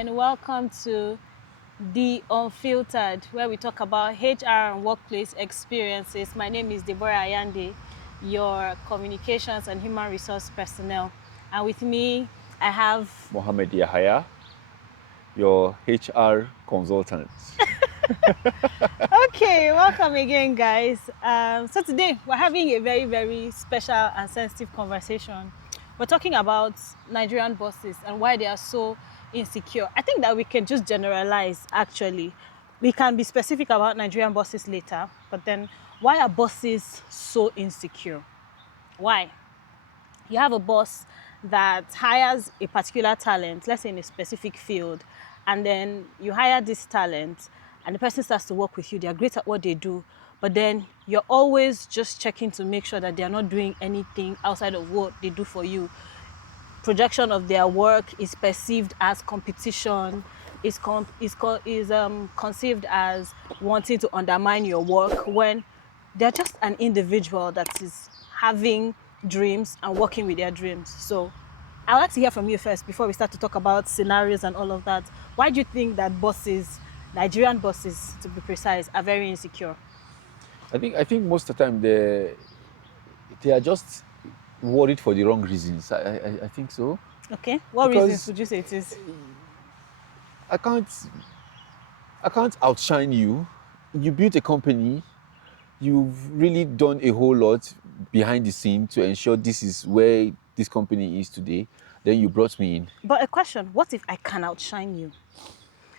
and welcome to The Unfiltered, where we talk about HR and workplace experiences. My name is Deborah Ayande, your communications and human resource personnel. And with me, I have Mohammed Yahaya, your HR consultant. Okay, welcome again, guys. So today we're having a very, very special and sensitive conversation. We're talking about Nigerian bosses and why they are so insecure. I think that we can just generalize, actually. We can be specific about Nigerian bosses later, but then why are bosses so insecure? Why? You have a boss that hires a particular talent, let's say in a specific field, and then you hire this talent and the person starts to work with you. They're great at what they do, but then you're always just checking to make sure that they're not doing anything outside of what they do for you. Projection of their work is perceived as competition, is conceived as wanting to undermine your work, when they're just an individual that is having dreams and working with their dreams. So I'd like to hear from you first before we start to talk about scenarios and all of that. Why do you think that bosses, Nigerian bosses to be precise, are very insecure? I think most of the time they are just worried for the wrong reasons. I think so. Okay, what Because reasons would you say it is? I can't outshine you. You built a company. You've really done a whole lot behind the scene to ensure this is where this company is today. Then you brought me in. But a question, what if I can outshine you?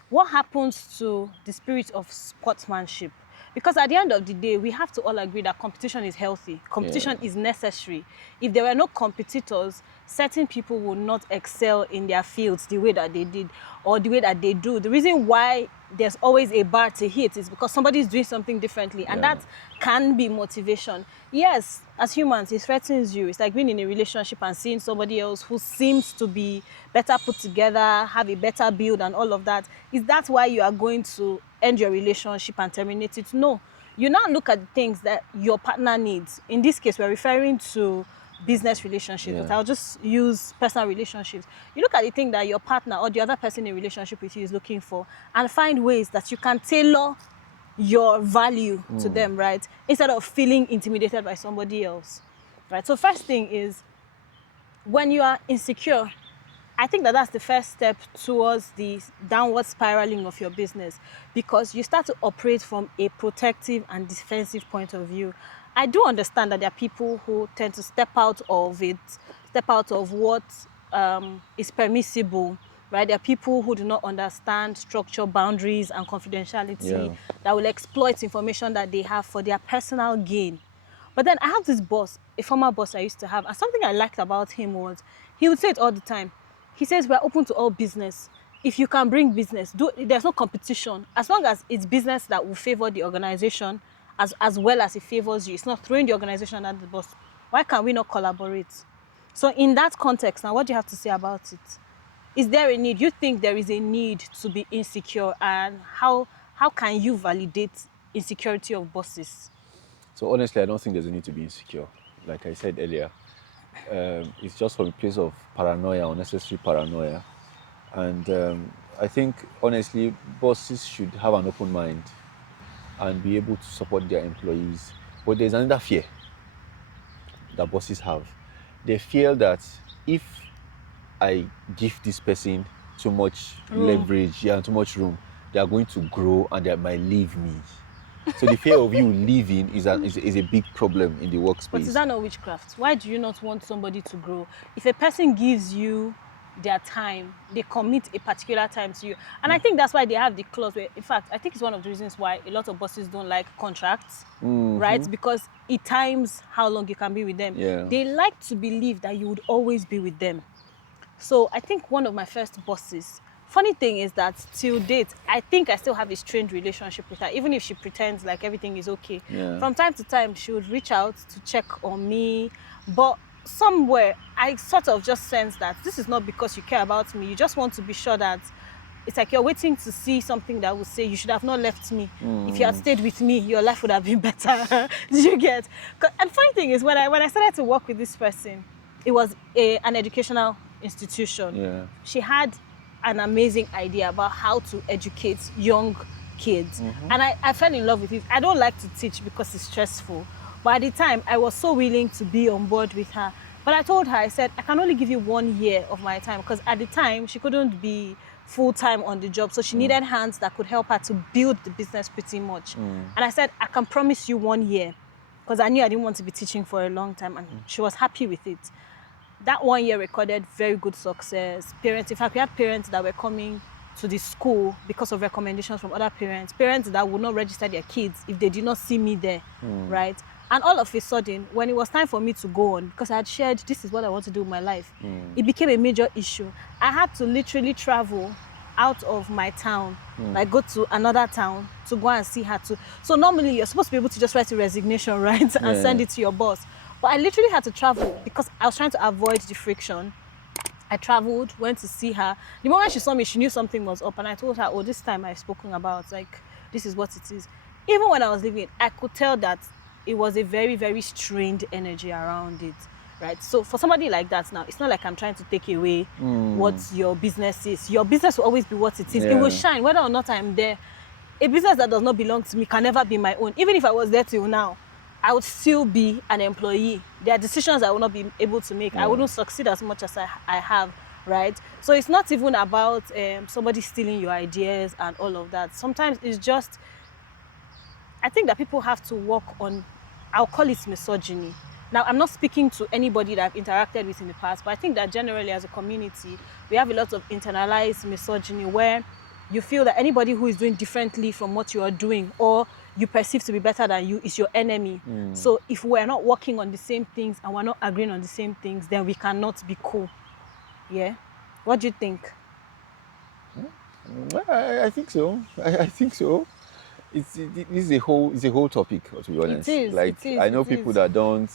What happens to the spirit of sportsmanship? Because at the end of the day, we have to all agree that competition is healthy. Competition is necessary. If there were no competitors, certain people would not excel in their fields the way that they did or the way that they do. The reason why there's always a bar to hit is because somebody is doing something differently, and that can be motivation. Yes, as humans, it threatens you. It's like being in a relationship and seeing somebody else who seems to be better put together, have a better build and all of that. Is that why you are going to end your relationship and terminate it? No. You now look at the things that your partner needs. In this case, we're referring to business relationships, but I'll just use personal relationships. You look at the thing that your partner or the other person in relationship with you is looking for and find ways that you can tailor your value to them, right? Instead of feeling intimidated by somebody else, right? So first thing is, when you are insecure, I think that that's the first step towards the downward spiraling of your business, because you start to operate from a protective and defensive point of view. I do understand that there are people who tend to step out of what is permissible, right? There are people who do not understand structure, boundaries, and confidentiality that will exploit information that they have for their personal gain. But then I have this boss, a former boss I used to have, and something I liked about him was he would say it all the time. He says, we're open to all business. If you can bring business, there's no competition. As long as it's business that will favor the organization as well as it favors you, it's not throwing the organization at the boss. Why can we not collaborate? So in that context, now what do you have to say about it? Is there a need? You think there is a need to be insecure, and how can you validate insecurity of bosses? So honestly, I don't think there's a need to be insecure. Like I said earlier, it's just from a place of paranoia, unnecessary paranoia. And I think, honestly, bosses should have an open mind and be able to support their employees. But there's another fear that bosses have. They feel that if I give this person too much leverage, and too much room, they are going to grow and they might leave me. So the fear of you leaving is a big problem in the workspace. But is that not witchcraft? Why do you not want somebody to grow? If a person gives you their time, they commit a particular time to you. And I think that's why they have the clause where, in fact, I think it's one of the reasons why a lot of bosses don't like contracts, right? Because it times how long you can be with them. They like to believe that you would always be with them. So I think one of my first bosses, funny thing is that till date, I think I still have a strained relationship with her, even if she pretends like everything is okay. From time to time, she would reach out to check on me, but somewhere I sort of just sense that this is not because you care about me. You just want to be sure that it's like you're waiting to see something that will say you should have not left me. If you had stayed with me, your life would have been better. Did you get? And funny thing is, when I started to work with this person, it was an educational institution. She had an amazing idea about how to educate young kids. And I fell in love with it. I don't like to teach because it's stressful. But at the time, I was so willing to be on board with her. But I told her, I said, I can only give you 1 year of my time, because at the time, she couldn't be full-time on the job. So she needed hands that could help her to build the business pretty much. And I said, I can promise you 1 year, because I knew I didn't want to be teaching for a long time. And she was happy with it. That 1 year recorded very good success. Parents, in fact, we had parents that were coming to the school because of recommendations from other parents that would not register their kids if they did not see me there, right? And all of a sudden, when it was time for me to go on, because I had shared, this is what I want to do with my life, it became a major issue. I had to literally travel out of my town, like go to another town to go and see her too. So normally you're supposed to be able to just write a resignation, right? And send it to your boss. But I literally had to travel because I was trying to avoid the friction. I traveled, went to see her. The moment she saw me, she knew something was up. And I told her, oh, this time I've spoken about, like, this is what it is. Even when I was leaving, I could tell that it was a very, very strained energy around it, right? So for somebody like that now, it's not like I'm trying to take away what your business is. Your business will always be what it is. It will shine, whether or not I'm there. A business that does not belong to me can never be my own. Even if I was there till now, I would still be an employee. There are decisions I will not be able to make. I wouldn't succeed as much as I have, right? So it's not even about somebody stealing your ideas and all of that. Sometimes it's just, I think that people have to work on, I'll call it misogyny. Now, I'm not speaking to anybody that I've interacted with in the past, but I think that generally as a community, we have a lot of internalized misogyny where you feel that anybody who is doing differently from what you are doing or you perceive to be better than you is your enemy. So if we're not working on the same things and we're not agreeing on the same things, then we cannot be cool. Yeah? What do you think? I think so. I think so. This is a whole topic, to be honest. I know people that don't.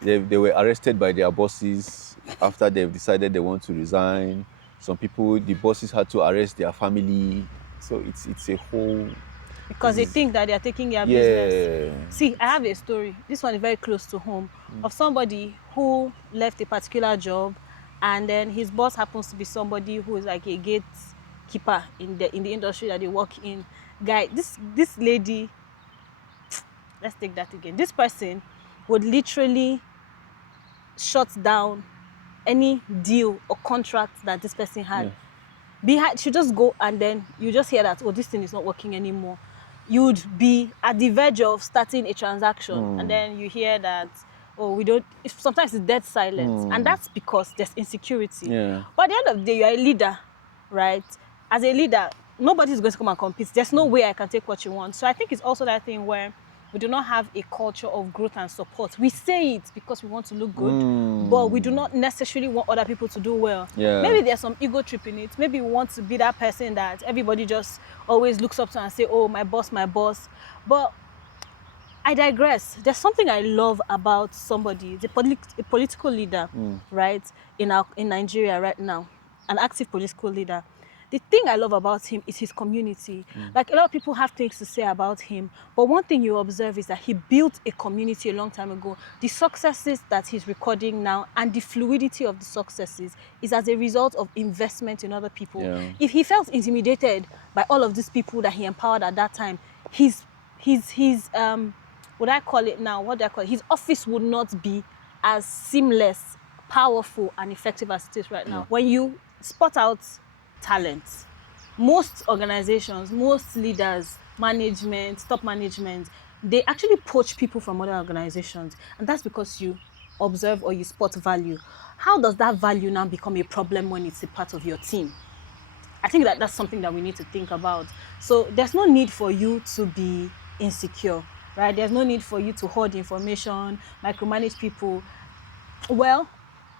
They were arrested by their bosses after they've decided they want to resign. Some people, the bosses had to arrest their family. So it's a whole. Because they think that they're taking their business. See, I have a story. This one is very close to home of somebody who left a particular job, and then his boss happens to be somebody who is like a gatekeeper in the industry that they work in. Guy, this lady, let's take that again. This person would literally shut down any deal or contract that this person had. She just go, and then you just hear that, oh, this thing is not working anymore. You'd be at the verge of starting a transaction, and then you hear that, oh, we don't. Sometimes it's dead silence, and that's because there's insecurity. But at the end of the day, you're a leader, right? As a leader, nobody's going to come and compete. There's no way I can take what you want. So I think it's also that thing where we do not have a culture of growth and support. We say it because we want to look good, but we do not necessarily want other people to do well. Maybe there's some ego trip in it. Maybe we want to be that person that everybody just always looks up to and say, oh, my boss, my boss. But I digress. There's something I love about somebody, a political leader, right, in Nigeria right now, an active political leader. The thing I love about him is his community. Like, a lot of people have things to say about him, but one thing you observe is that he built a community a long time ago. The successes that he's recording now and the fluidity of the successes is as a result of investment in other people. If he felt intimidated by all of these people that he empowered at that time, his what I call it now, what do I call it? His office would not be as seamless, powerful, and effective as it is right now. When you spot out talent, most organizations, most leaders, management, top management, they actually poach people from other organizations, and that's because you observe or you spot value. How does that value now become a problem when it's a part of your team? I think that that's something that we need to think about. So there's no need for you to be insecure, right? There's no need for you to hoard information, micromanage people. Well,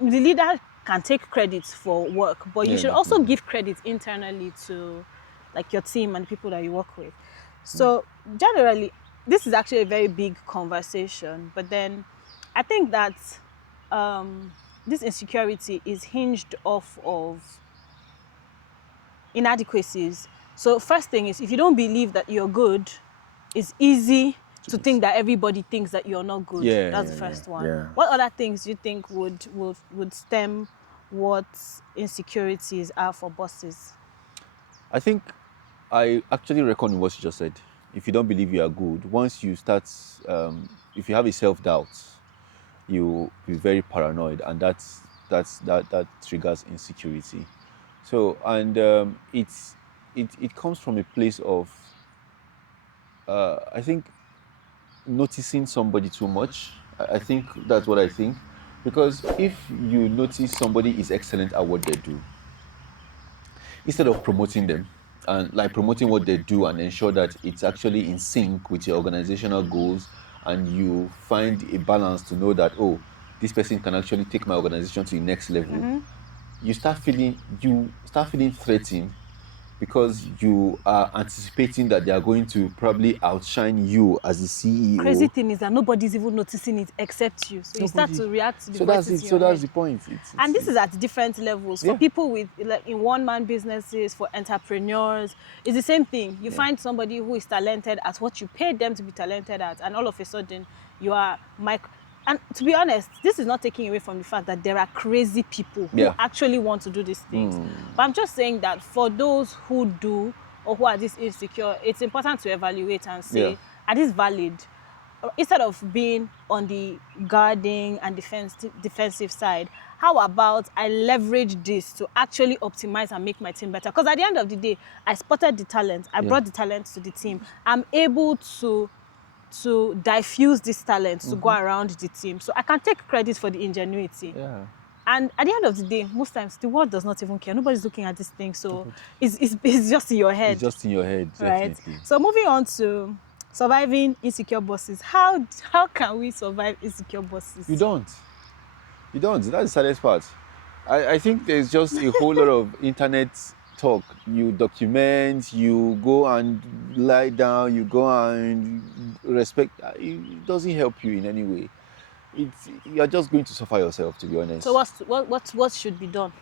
the leader can take credit for work, but you should also give credit internally to, like, your team and people that you work with. So generally, this is actually a very big conversation, but then I think that this insecurity is hinged off of inadequacies. So first thing is, if you don't believe that you're good, it's easy to think that everybody thinks that you're not good. That's the first one. What other things do you think would stem what insecurities are for bosses? I think I actually reckon what you just said. If you don't believe you are good, once you start, if you have a self-doubt, you be very paranoid, and that triggers insecurity. So, and it comes from a place of, I think, noticing somebody too much. I think that's what I think, because if you notice somebody is excellent at what they do, instead of promoting them and like promoting what they do and ensure that it's actually in sync with your organizational goals, and you find a balance to know that, oh, this person can actually take my organization to the next level, you start feeling threatened, because you are anticipating that they are going to probably outshine you as the Crazy CEO. thing is that nobody's even noticing it except you. So you start Nobody. to react to the So that's voices it. in So your that's head. the point. And this is at different levels. For Yeah. people with like in one-man businesses, for entrepreneurs, it's the same thing. You find somebody who is talented at what you paid them to be talented at, and all of a sudden you are And to be honest, this is not taking away from the fact that there are crazy people who Yeah. actually want to do these things. But I'm just saying that for those who do or who are this insecure, it's important to evaluate and say, Yeah. are these valid? Instead of being on the guarding and defensive side, how about I leverage this to actually optimize and make my team better? Because at the end of the day, I spotted the talent, I brought the talent to the team. I'm able to diffuse this talent to go around the team. So I can take credit for the ingenuity. Yeah. And at the end of the day, most times the world does not even care. Nobody's looking at this thing. So it's just in your head. It's just in your head, Right. definitely. So moving on to surviving insecure bosses. How can we survive insecure bosses? You don't. That's the saddest part. I think there's just a whole lot of internet talk. You document, you go and lie down, you go and respect. It doesn't help you in any way. You're just going to suffer yourself, to be honest. So what should be done?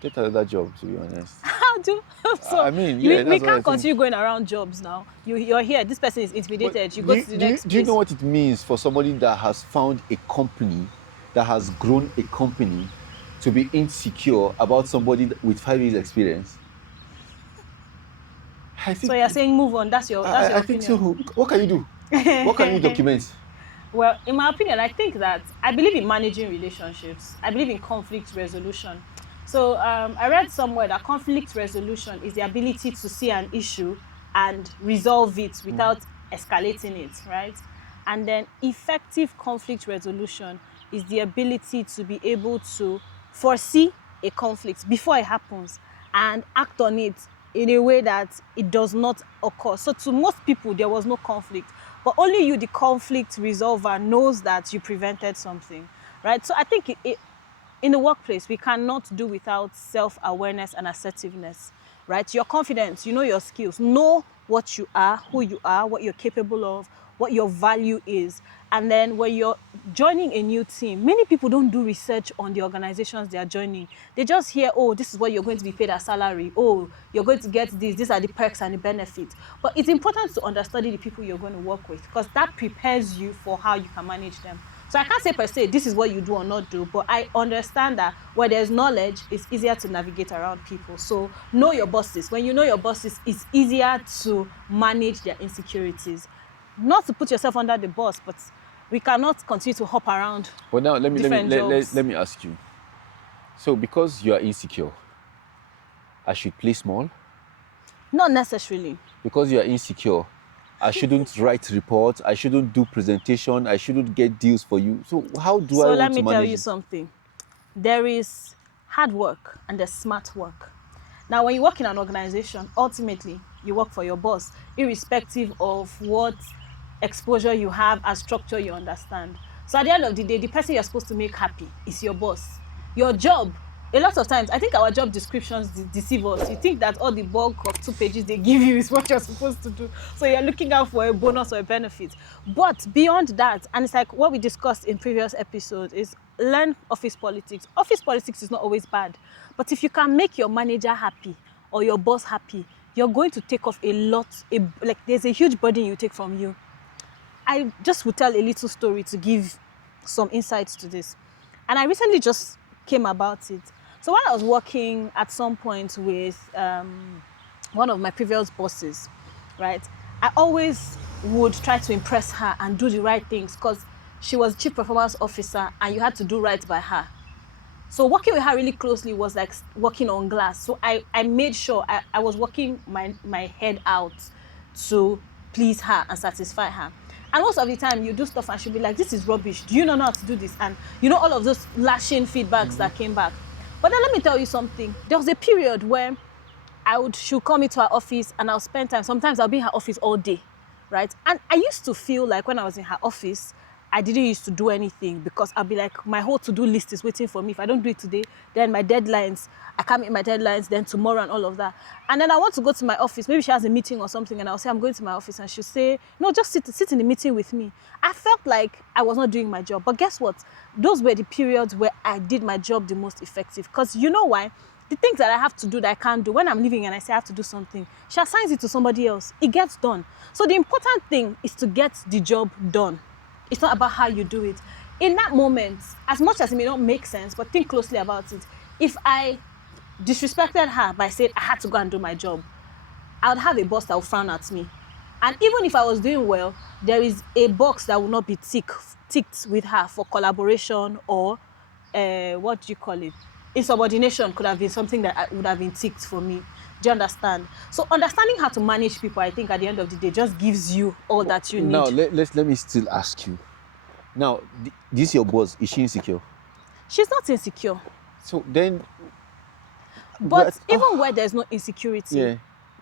Get another job, to be honest. How do so? I mean, yeah, we that's what I can't think. continue going around jobs now. You're here. This person is intimidated. But You go to the next do you place. know what it means for somebody that has found a company, that has grown a company, to be insecure about somebody with 5 years experience? I think, So you're saying move on. That's your I opinion. think so. What can you do? What can you document? Well, in my opinion, I think that I believe in managing relationships. I believe in conflict resolution. So I read somewhere that conflict resolution is the ability to see an issue and resolve it without escalating it, right? And then effective conflict resolution is the ability to be able to foresee a conflict before it happens and act on it in a way that it does not occur. So to most people, there was no conflict, but only you, the conflict resolver, knows that you prevented something, right? So I think in the workplace, we cannot do without self-awareness and assertiveness, right? You're confident, you know your skills, know what you are, who you are, what you're capable of, what your value is. And then when you're joining a new team, many people don't do research on the organizations they are joining. They just hear, oh, this is what you're going to be paid as salary. Oh, you're going to get this. These are the perks and the benefits. But it's important to understudy the people you're going to work with, because that prepares you for how you can manage them. So I can't say per se, this is what you do or not do, but I understand that where there's knowledge, it's easier to navigate around people. So know your bosses. When you know your bosses, it's easier to manage their insecurities. Not to put yourself under the boss, but we cannot continue to hop around. Well, now let jobs. me ask you. So, because you are insecure, I should play small? Not necessarily. Because you are insecure, I shouldn't write reports, I shouldn't do presentation, I shouldn't get deals for you. So how do I want to manage it? So let me tell you something. There is hard work and there's smart work. Now, when you work in an organization, ultimately, you work for your boss, irrespective of what exposure you have and structure you understand. So at the end of the day, the person you're supposed to make happy is your boss. Your job, a lot of times, I think our job descriptions deceive us. You think that all the bulk of 2 pages they give you is what you're supposed to do. So you're looking out for a bonus or a benefit. But beyond that, and it's like what we discussed in previous episodes, is learn office politics. Office politics is not always bad. But if you can make your manager happy or your boss happy, you're going to take off a lot. Like there's a huge burden you take from you. I just will tell a little story to give some insights to this. And I recently just came about it. So while I was working at some point with one of my previous bosses, right, I always would try to impress her and do the right things because she was chief performance officer and you had to do right by her. So working with her really closely was like working on glass. So I made sure I was working my head out to please her and satisfy her. And most of the time you do stuff and she'll be like, this is rubbish. Do you know how to do this? And you know, all of those lashing feedbacks that came back. But then let me tell you something. There was a period where she'll call me to her office and I'll spend time. Sometimes I'll be in her office all day, right? And I used to feel like when I was in her office, I didn't used to do anything because I'll be like, my whole to-do list is waiting for me. If I don't do it today, then my deadlines, I can't meet my deadlines, then tomorrow and all of that. And then I want to go to my office. Maybe she has a meeting or something and I'll say, I'm going to my office. And she'll say, no, just sit in the meeting with me. I felt like I was not doing my job. But guess what? Those were the periods where I did my job the most effective. Because you know why? The things that I have to do that I can't do, when I'm leaving and I say I have to do something, she assigns it to somebody else. It gets done. So the important thing is to get the job done. It's not about how you do it. In that moment, as much as it may not make sense, but think closely about it. If I disrespected her by saying I had to go and do my job, I would have a boss that would frown at me. And even if I was doing well, there is a box that will not be ticked with her for collaboration or what do you call it? Insubordination could have been something that would have been ticked for me. Do you understand? So understanding how to manage people, I think at the end of the day, just gives you all that you need. Now, let me still ask you. Now, this your boss, is she insecure? She's not insecure. So then... But even where there's no insecurity, yeah,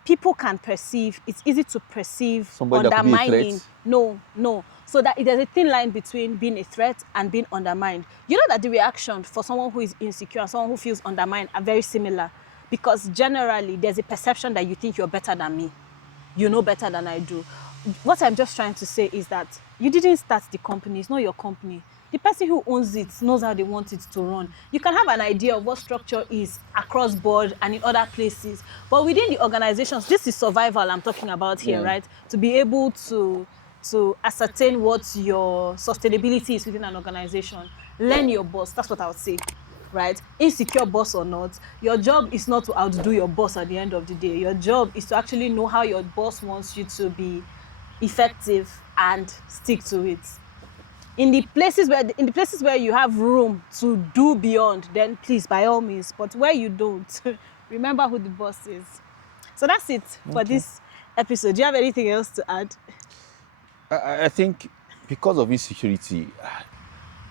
people can perceive, it's easy to perceive somebody undermining. that could be a threat. No. So that there's a thin line between being a threat and being undermined. You know that the reaction for someone who is insecure and someone who feels undermined are very similar. Because generally, there's a perception that you think you're better than me. You know better than I do. What I'm just trying to say is that you didn't start the company. It's not your company. The person who owns it knows how they want it to run. You can have an idea of what structure is across board and in other places. But within the organizations, this is survival I'm talking about here, right? To be able to ascertain what your sustainability is within an organization. Learn your boss. That's what I would say. Right? Insecure boss or not, your job is not to outdo your boss at the end of the day. Your job is to actually know how your boss wants you to be effective and stick to it. In the places where you have room to do beyond, then please, by all means. But where you don't, remember who the boss is. So that's it for this episode. Do you have anything else to add? I think because of insecurity,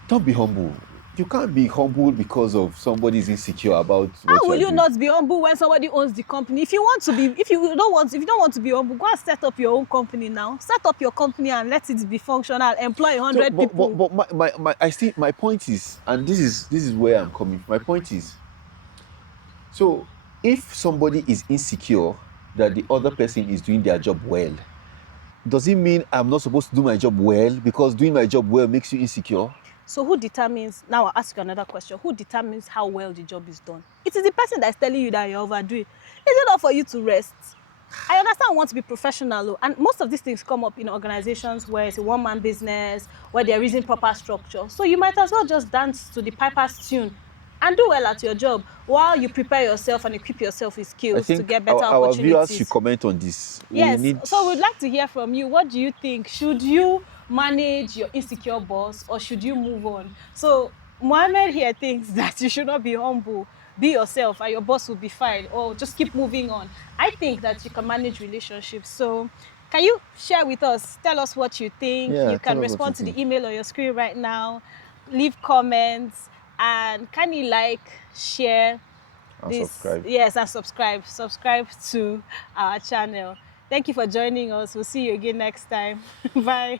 don't be humble. You can't be humble because of somebody's insecure about what How will you doing. not be humble when somebody owns the company? If you don't want to be humble, go and set up your own company now. Set up your company and let it be functional. Employ 100 people. But my point is, and this is where I'm coming. My point is, so if somebody is insecure that the other person is doing their job well, does it mean I'm not supposed to do my job well because doing my job well makes you insecure? So who determines, now I'll ask you another question, who determines how well the job is done? It is the person that's telling you that you're overdoing. Is it not for you to rest? I understand I want to be professional, and most of these things come up in organizations where it's a one-man business, where there isn't proper structure. So you might as well just dance to the piper's tune and do well at your job while you prepare yourself and equip yourself with skills to get better opportunities. Our viewers should comment on this. Yes, so we'd like to hear from you. What do you think? Should you manage your insecure boss or should you move on? So Mohammed here thinks that you should not be humble. Be yourself and your boss will be fine, or just keep moving on. I think that you can manage relationships. So can you share with us? Tell us what you think. Yeah, you can respond to the email on your screen right now. Leave comments and kindly like, share and this. subscribe. Yes, and subscribe to our channel. Thank you for joining us. We'll see you again next time. Bye.